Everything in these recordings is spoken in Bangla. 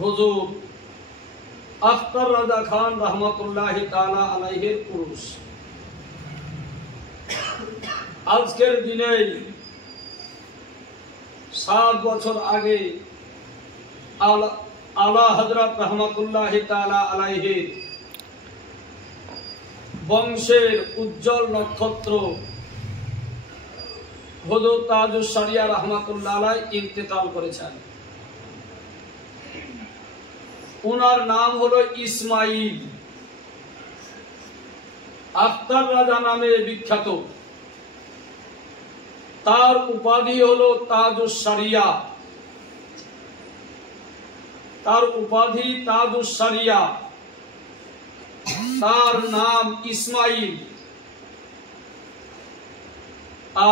হুজুর আখতার রাজা খান রহমতুল্লাহ তাআলা আলাইহির পুরুষ। আজকের দিনে 7 বছর আগে আলা হযরত রহমতুল্লাহ তাআলা আলাইহির বংশের উজ্জ্বল নক্ষত্র হুজুর তাজুস শরিয়া রহমতুল্লাহ আলাইহি ইন্তেকাল করেছেন। উনার নাম হলো ইসমাইল, আখতার রাজা নামে বিখ্যাত। তার উপাধি হলো তাজুস শরিয়া, তার উপাধি তাজুস শরিয়া, তার নাম ইসমাইল।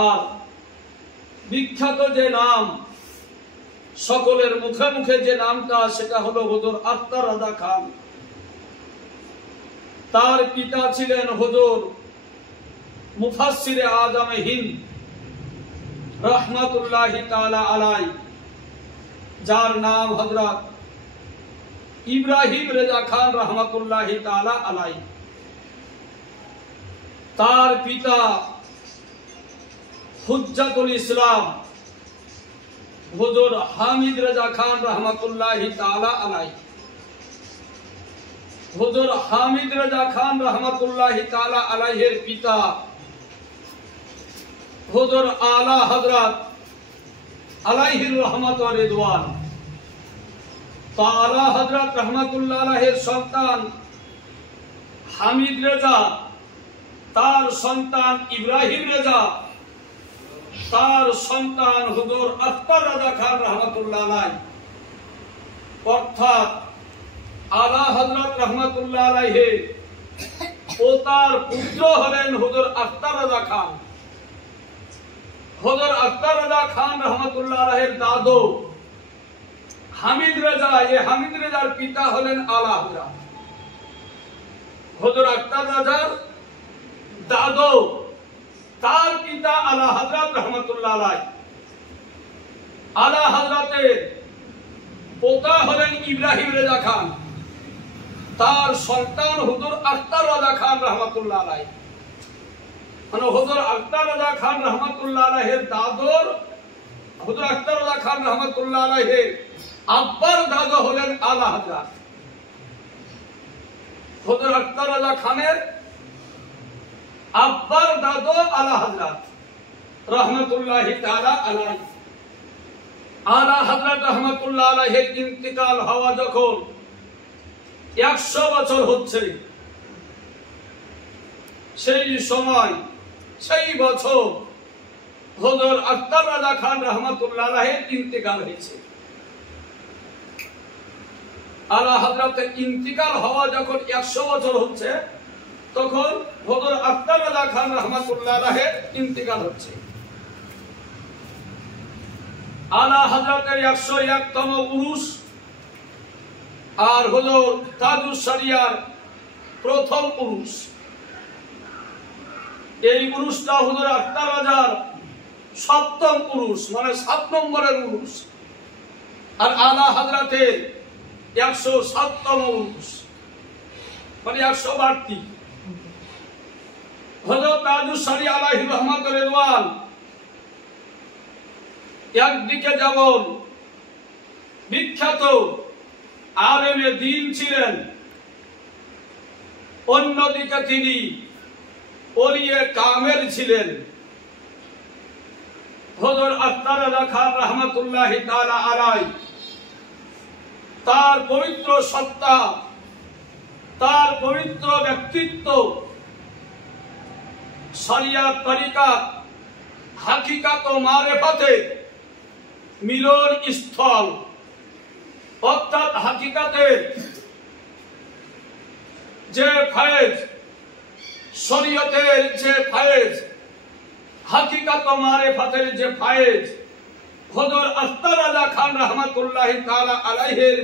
আর বিখ্যাত যে নাম, সকলের মুখে মুখে যে নামটা, সেটা হলো হুজুর আখতার রাজা খান। তার পিতা ছিলেন হুজুর মুফাসসিরে আজমে হিন্দ রহমতুল্লাহ তাআলা আলাইহি, যার নাম হযরত ইব্রাহিম রেজা খান রহমতুল্লাহ তাআলা আলাইহি। তার পিতা হুজ্জাতুল ইসলাম হুজুর হামিদ রেজা খান রহমতুল্লাহ তাআলা আলাইহি। হুজুর হামিদ রেজা খান রহমতুল্লাহ তাআলা আলাইহির পিতা হুজুর আলা হযরত আলাইহির রহমত ওয়া রিদওয়ান। তো আলা হযরত রহমতুল্লাহ আলাইহির সন্তান হামিদ রেজা, তার সন্তান ইব্রাহিম রেজা, তার সন্তান হুজুর আখতার রাজা খান রহমতুল্লাহ আলাইহি। অর্থাৎ আলা হযরত রহমতুল্লাহ আলাইহি ও তার পুত্র হলেন হুজুর আখতার রাজা খান। হুজুর আখতার রাজা খান রহমতুল্লাহ আলাইহির দাদু হামিদ রেজা, এই হামিদ রেজার পিতা হলেন আলা হযরত। হুজুর আখতার রাজার দাদু, তার পিতা আলা হযরত রহমতুল্লাহ আলাইহি। আলা হযরতের পোতা হলেন ইব্রাহিম রেজা খান, তার সন্তান হুজুর আখতার রাজা খান রহমতুল্লাহ আলাইহি। মানে হুজুর আখতার রাজা খান রহমতুল্লাহ আলাইহির দাদুর, হুজুর আখতার রাজা খান রহমতুল্লাহ আলাইহির আব্বার দাদু হলেন আলা হযরত। হুজুর আখতার রাজা খানের আব্বার দাদু আলা হযরত রহমতুল্লাহ তাআলা আলাইহি। আলা হযরত রহমতুল্লাহ আলাইহির ইন্তিকাল হওয়া যখন 100 বছর হচ্ছে, সেই সময়, সেই বছর হুজুর আখতার রাজা খান রহমতুল্লাহ আলাইহির ইন্তিকাল হয়েছে। আলা হযরতের ইন্তিকাল হওয়া যখন 100 বছর হচ্ছে, তখন হুজুর আখতার রাজা খান রহমতুল্লাহ আলাইহির ইন্তিকাল হচ্ছে। আলা হযরতের 101তম উরুস আর হুজুর তাজুস শরিয়ার প্রথম উরুস। এই উরুসটা হুজুর আখতার রাজার 7ম উরুস, মানে 7 নম্বরের উরুস। আর আলা হযরতের 107তম উরুস, মানে 100 বাড়তি। হুজুর তাজুস শরিয়া আলাইহি রহমত ওয়া রিদওয়ান একদিকে যেমন বিখ্যাত আলেমে দ্বীন ছিলেন, অন্যদিকে তিনি ওলিয়ে কামেল ছিলেন। হুজুর আখতার রাজা খান রহমতুল্লাহ তাআলা আলাইহি তার পবিত্র সত্তা, তার পবিত্র ব্যক্তিত্ব, শরিয়াত তরিকাত, হাকিকাত ও মারেফাতে মিলন স্থল। অর্থাৎ হাকিকাতের যে ফায়েজ, শরীয়তের যে ফায়েজ, হাকিকাত ও মারেফাতের যে ফায়েজ, হুজুর আখতার রাজা খান রহমতুল্লাহ তাআলা আলাইহির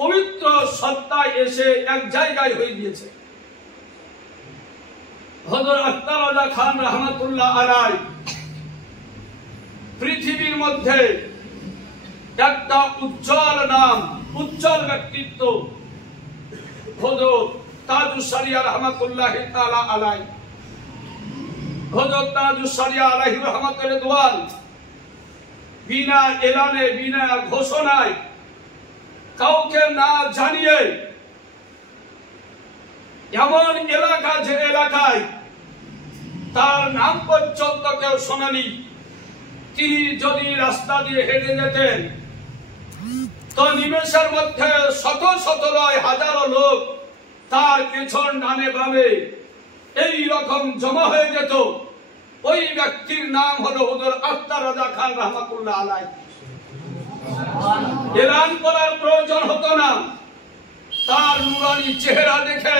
পবিত্র সত্তায় এসে এক জায়গায় হয়ে গিয়েছে। হুজুর আখতার রাজা খান রহমতুল্লাহ আলাইহি পৃথিবীর মধ্যে একটা উজ্জ্বল নাম, উজ্জ্বল ব্যক্তিত্ব হযরত তাজুস শরিয়া রহমাতুল্লাহি তাআলা আলাইহি। হযরত তাজুস শরিয়া আলাইহি রহমাতুর রিদওয়ান বিনা এলানে, বিনা ঘোষণায়, কাউকে না জানিয়ে এমন এলাকা, যে এলাকায় তার নাম পর্যন্ত কেউ শোনেনি, তিনি যদি রাস্তা দিয়ে হেঁটে যেতেন তো নিমেষের মধ্যে শত শত নয় হাজারো লোক তার পেছন ডানে বামে এই রকম জমা হয়ে যেত। ওই ব্যক্তির নাম হলো হুজুর আখতার রাজা খান রহমাতুল্লাহ আলাইহি। এলান করার প্রয়োজন হতো না, তার নুরানি চেহারা দেখে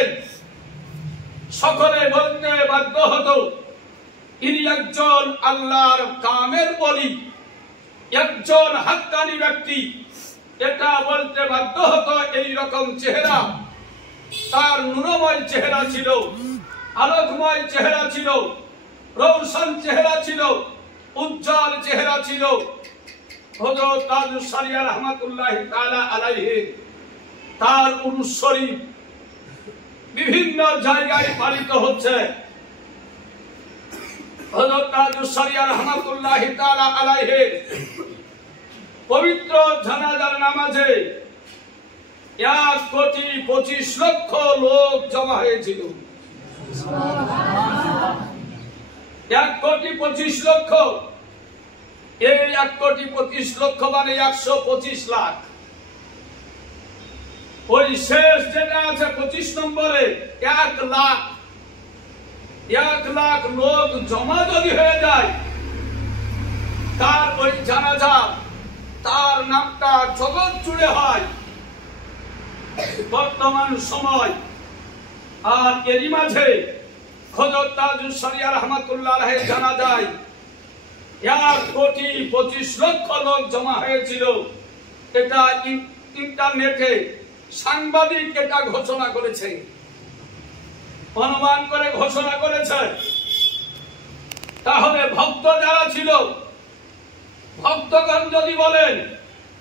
সকলে বলতে বাধ্য হতো, ইনি একজন আল্লাহর কামের ওলি, একজন হাক্কানি ব্যক্তি। এটা বলতে বাধ্য হতো। এই রকম চেহারা, তার নূরময় চেহারা ছিল, আলোকময় চেহারা ছিল, রৌশন চেহারা ছিল, উজ্জ্বল চেহারা ছিল। হযরত তাজুস শরিয়া রহমাতুল্লাহি তাআলা আলাইহি তার উরুস শরীফ বিভিন্ন জায়গায় পালিত হচ্ছে। হযরত তাজুস শরিয়া রহমাতুল্লাহি তাআলা আলাইহি পবিত্র জানাজার নামাজে 1,25,00,000 লোক জমা হয়েছিল। 1,25,00,000, এই 1,25,00,000 মানে 125 লাখ। ওই শেষ যেটা আছে 25 নম্বরে 1 লাখ, 1 লাখ লোক জমা যদি হয়ে যায়, তার ওই জানাজা, তার নামটা জগৎ জুড়ে হয় বর্তমান সময়। আর এরই মাঝে হযরত তাজুস শরিয়া রহমাতুল্লাহ আলাইহি জানাজায় 1,25,00,000 লোক জমা হয়েছিল। এটা ইন্টারনেটে সাংবাদিক এটা ঘোষণা করেছে, অনুমান করে ঘোষণা করেছে। তাহলে ভক্ত যারা ছিল, ভক্তগণ যদি বলেন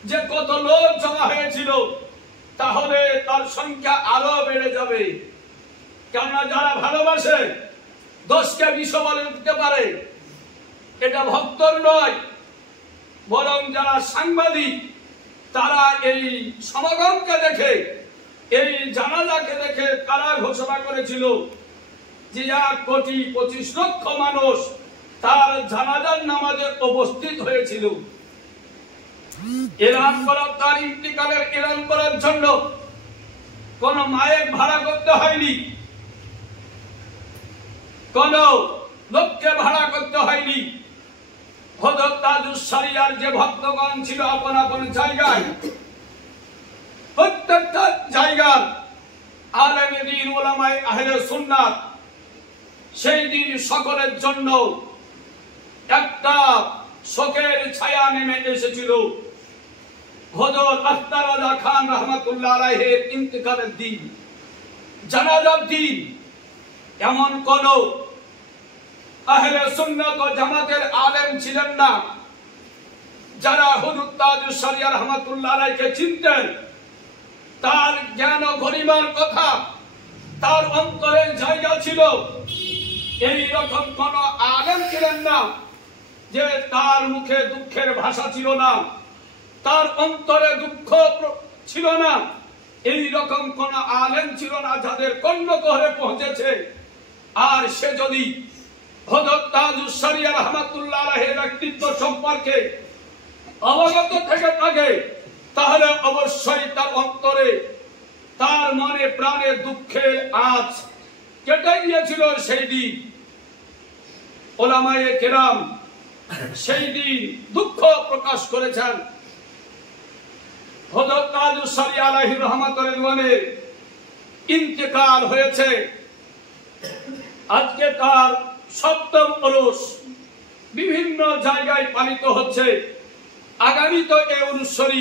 যে কত লোক জমা হয়েছিল, তাহলে তার সংখ্যা আরো বেড়ে যাবে। কেননা যারা ভালোবাসে 10কে 20 বলে দিতে পারে। এটা ভক্তর নয়, বরং যারা সাংবাদিক, তারা এই সমাগমকে দেখে, এই জানাজাকে দেখে তারা ঘোষণা করেছিল যে 1,25,00,000 মানুষ তার জানাজার নামাজে উপস্থিত হয়েছিল। এলান করার, তার ইন্তিকালের এলান করার জন্য কোন মাইক ভাড়া করতে হয়নি, কোন লোককে ভাড়া করতে হয়নি। হযরত তাজুস শরিয়ার যে ভক্তগণ ছিল আপন আপন জায়গায়, প্রত্যেকটা জায়গার আলেমে দ্বীন, উলামায়ে আহলে সুন্নাত সেই দিন সকলের জন্য একটা শোকের ছায়া নেমে এসেছিল। হযরত আখতার রাজা খান রহমাতুল্লাহ আলাইহির ইন্তিকালের দিন, জানাজার দিন, এমন কোন আহলে সুন্নাত ও জামাতের আলেম ছিলেন না যারা হুজুর তাজুস শরিয়া রহমাতুল্লাহ আলাইহিকে চিনতেন। তার জ্ঞান ও গরিমার কথা তার অন্তরের জায়গা ছিল। এই রকম কোন আলেম ছিলেন না যে তার মুখে দুঃখের ভাষা ছিল না, তার অন্তরে দুঃখ ছিল না। এই রকম কোন আলেম ছিল না যাদের কর্ণকুহরে পৌঁছেছে। আর সে যদি হযরত তাজুস শরিয়া রহমাতুল্লাহ আলাইহির ব্যক্তিত্ব সম্পর্কে অবগত থেকে থাকে, তাহলে অবশ্যই তার অন্তরে, তার মনে প্রাণে দুঃখের আঁচ কেটে গিয়েছিল। সেই দিন উলামায়ে কেরাম সেই দিন দুঃখ প্রকাশ করেছেন। হযরত তাজুস শরিয়া আলাইহি রহমাতুল রিদওয়ানের ইন্তেকাল হয়েছে। আজকে তার 7ম উরুস বিভিন্ন জায়গায় পালিত হচ্ছে। আগামী তো এই উরুস শরীফ